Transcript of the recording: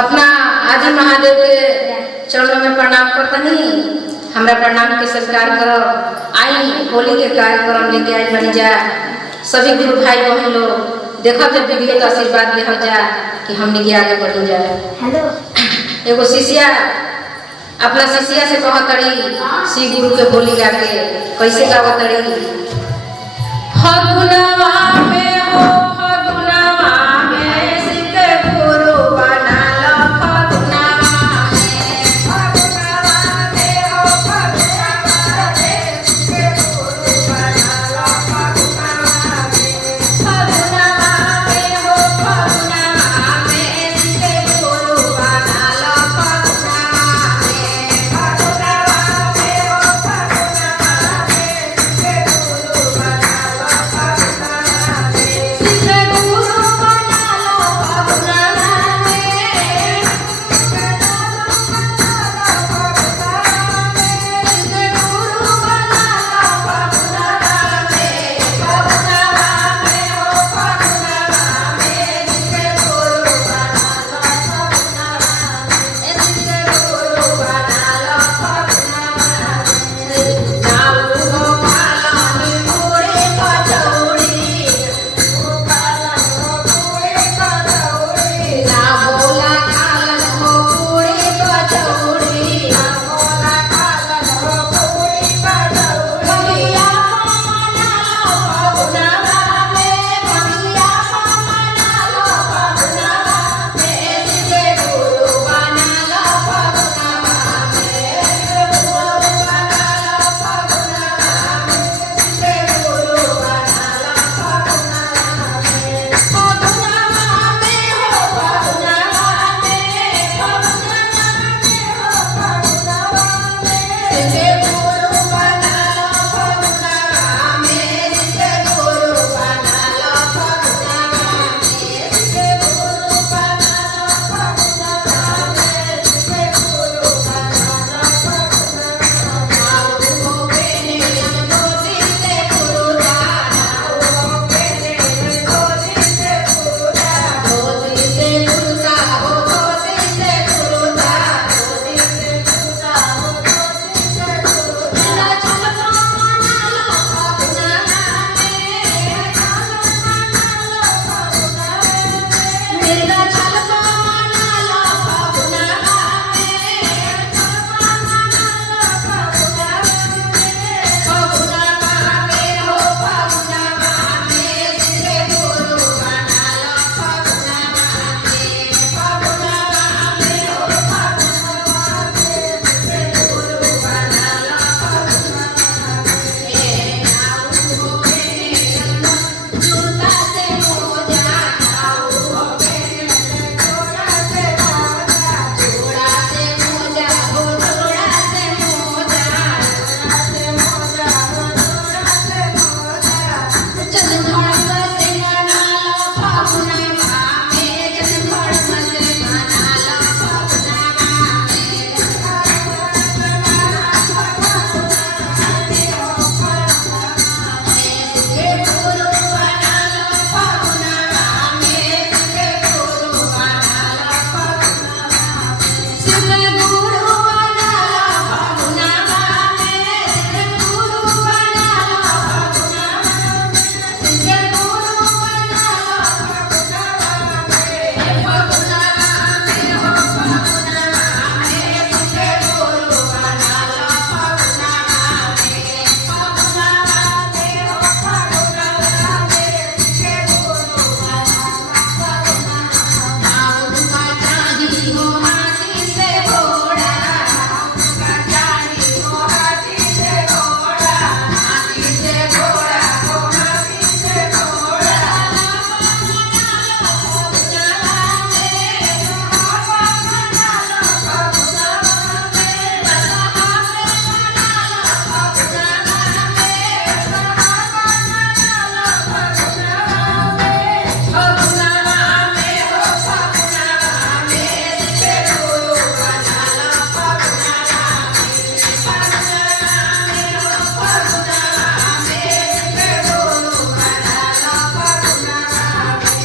अपना आदि महादेव के चरणों में प्रणाम करतनी। हमरा प्रणाम के स्वीकार करो। आई होली के कार्यक्रम लेके आई बनी जा सभी गुरु भाई बहन लोग देखो जब वीडियो का आशीर्वाद दे जा कि हमने के आगे बढ़ी जाए। हेलो एगो शिष्या अपना शिष्या से कहतड़ी श्री गुरु के बोली गा के कैसे गावतड़ी। फगुनवा